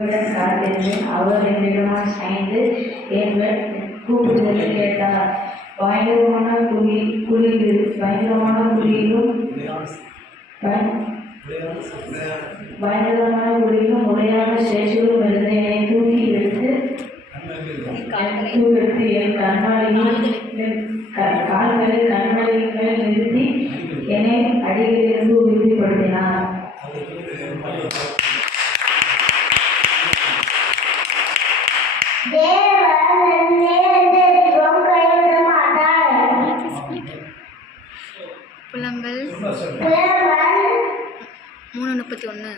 காத்திருந்தேன். அவர் என்னிடமாய் சாய்ந்து என் கூப்பிடுதலை கேட்டார். பயங்கரமான குழியிலும் முறையான சேஷிலும் இருந்து என்னை தூக்கி எடுத்து என் கால்களை கண்மலையின் மேல் நிறுத்தி என்னை அடியிலிருந்து உறுதிப்படுத்தினார். புலம்பல் 3:31.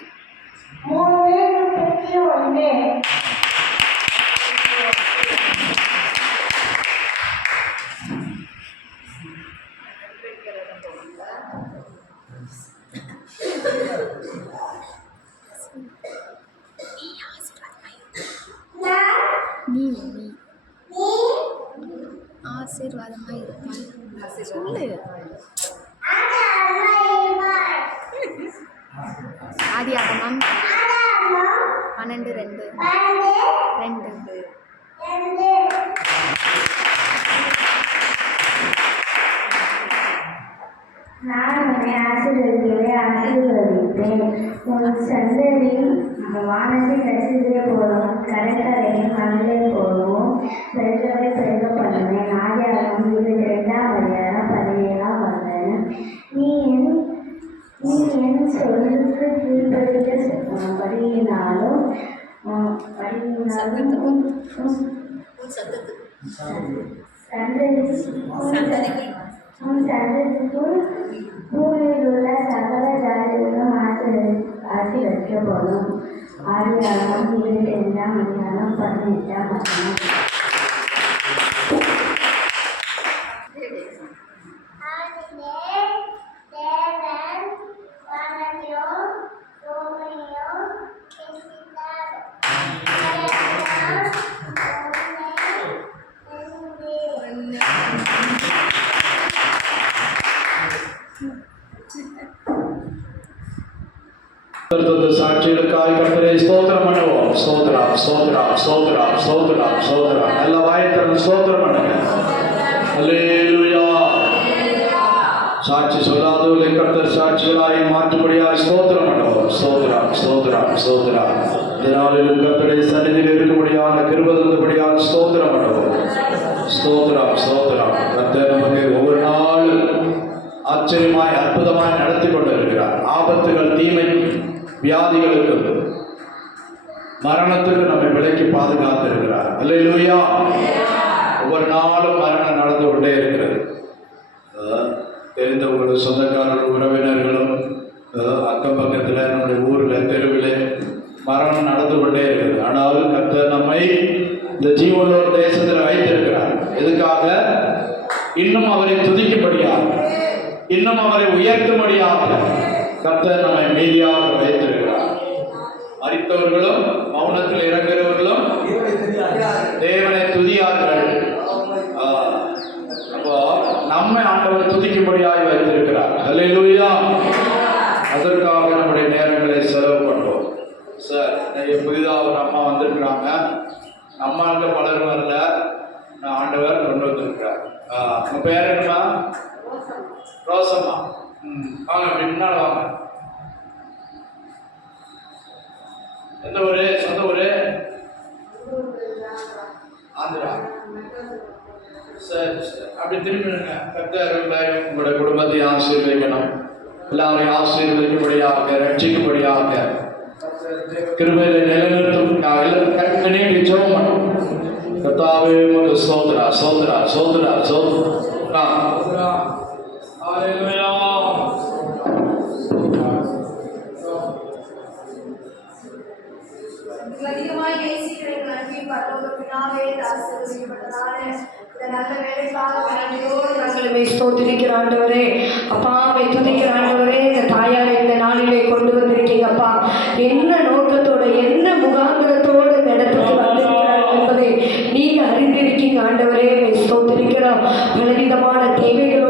ஆசீர்வாதமாய் இருப்பாய். சொல்லு. ஆதியாகமம் 12:2. நான் உன்னை ஆசீர்வதிப்பேன். உன் சந்ததி வானத்தின் நட்சத்திரத்தை போலவும் கடற்கரையின் மணலை போலவும் பெருகவே பெருக பண்ணுவேன். ஆதியாகமம் 22:17 வந்தேன். நீ என் சொல்லுக்கு கீழ்ப்படியினாலும் சந்ததிக்குள் பூமியில் உள்ள சகல ஜாதிகளும் ஆசீர்வதிக்கப்படும். ஆதியாகமம் 22:18. சாட்சிகளுக்காக கர்த்தரை ஸ்தோத்திரம் பண்ணுவோம். ஸ்தோத்திரம் ஸ்தோத்திரம் ஸ்தோத்திரம் ஸ்தோத்திரம் ஸ்தோத்திரம். எல்லா வாயத்திலும் ஸ்தோத்திரம் பண்ணுங்க. அல்லேலூயா. சாட்சி சொல்லாதவர்களை கர்த்தர் சாட்சிகளாய் மாற்றும்படியாய் ஸ்தோத்திரம் பண்ணுவோம். ஸ்தோத்திரம் ஸ்தோத்திரம் ஸ்தோத்திரம். இதனாலும் கர்த்தருடைய சந்நிதியில் இருக்கும்படியான கிருபை தந்தபடியான ஸ்தோத்திரம் பண்ணுவோம். ஸ்தோத்திரம் ஸ்தோத்திரம். கர்த்தர் நமக்கு ஒவ்வொரு நாளும் ஆச்சரியமாய் அற்புதமாய் நடத்தி கொண்டு இருக்கிறார். ஆபத்துகள், தீமை, வியாதிகளுக்கு, மரணத்துக்கு நம்மை விலக்கி பாதுகாத்து இருக்கிறார். அல்லேலூயா. ஒவ்வொரு நாளும் மரணம் நடந்து கொண்டே இருக்கிறது. தெரிந்தவங்களும் சொந்தக்காரர்களும் உறவினர்களும் அக்கம் பக்கத்தில் நம்முடைய ஊரில் தெருவில் மரணம் நடந்து கொண்டே இருக்கிறது. ஆனாலும் கர்த்தர் நம்மை இந்த ஜீவனோட தேசத்தில் வைத்திருக்கிறார். எதுக்காக? இன்னும் அவரை துதிக்கும்படியாக, இன்னும் அவரை உயர்த்தும்படியாக கர்த்தர் நம்மை மீதியாக வைத்திருக்கிறார். மரித்தவர்களும் மௌனத்தில் இறங்குகிறவர்களும் தேவனை துதியார்கள். அப்போ நம்மை ஆண்டவர் துதிக்கும்படியாக வைத்திருக்கிறார். அல்லேலூயா. அதற்காக நம்முடைய நேரங்களை செலவு பண்ணுவோம். சார், புதிதாக ஒரு அம்மா வந்திருக்கிறாங்க. அம்மாவுக்கு பலரும் வரல, நான் ஆண்டவர் கொண்டு வந்திருக்கிறார். உங்க பேர் என்னமா? ரோசம்மா. வாங்க, பின்னால் வாங்க. எந்த ஊரு? சொந்த ஊரு? ஆந்திரா. சரி சரி, அப்படி திரும்பிடுங்க. கர்த்தர் உங்களுடைய குடும்பத்தை ஆசீர்வதிக்கணும். எல்லாரையும் ஆசீர்வதிக்கும்படியாக, ரட்சிக்கும்படியாக, கிருபையில நிலைநிறுத்தும் கண்மணியை ஜெபம் பண்ணும். கர்த்தாவே உமக்கு ஸ்தோத்திரம் ஸ்தோத்திரம் ஸ்தோத்திரம் ஸ்தோத்திரம். ஹல்லேலூயா. அதிகமாய் நேசிக்கிற நன்றி பரலோக பிதாவே, ஆசீர்வதிக்கப்பட்டதான இந்த நல்ல வேலைக்காக நாங்கள் ஸ்தோத்திரிக்கிற ஆண்டவரே. அப்பா, துதிக்கிற ஆண்டவரே, இந்த தாயாரை இந்த நாளிலே கொண்டு வந்திருக்கீங்க அப்பா. என்ன நோக்கத்தோட, என்ன முகாந்திரத்தோடு இந்த இடத்துக்கு வந்திருக்கிறார் என்பதை நீங்க அறிந்திருக்கீங்க ஆண்டவரே. ஸ்தோத்திரிக்கிறோம். பலவிதமான தேவைகளோடு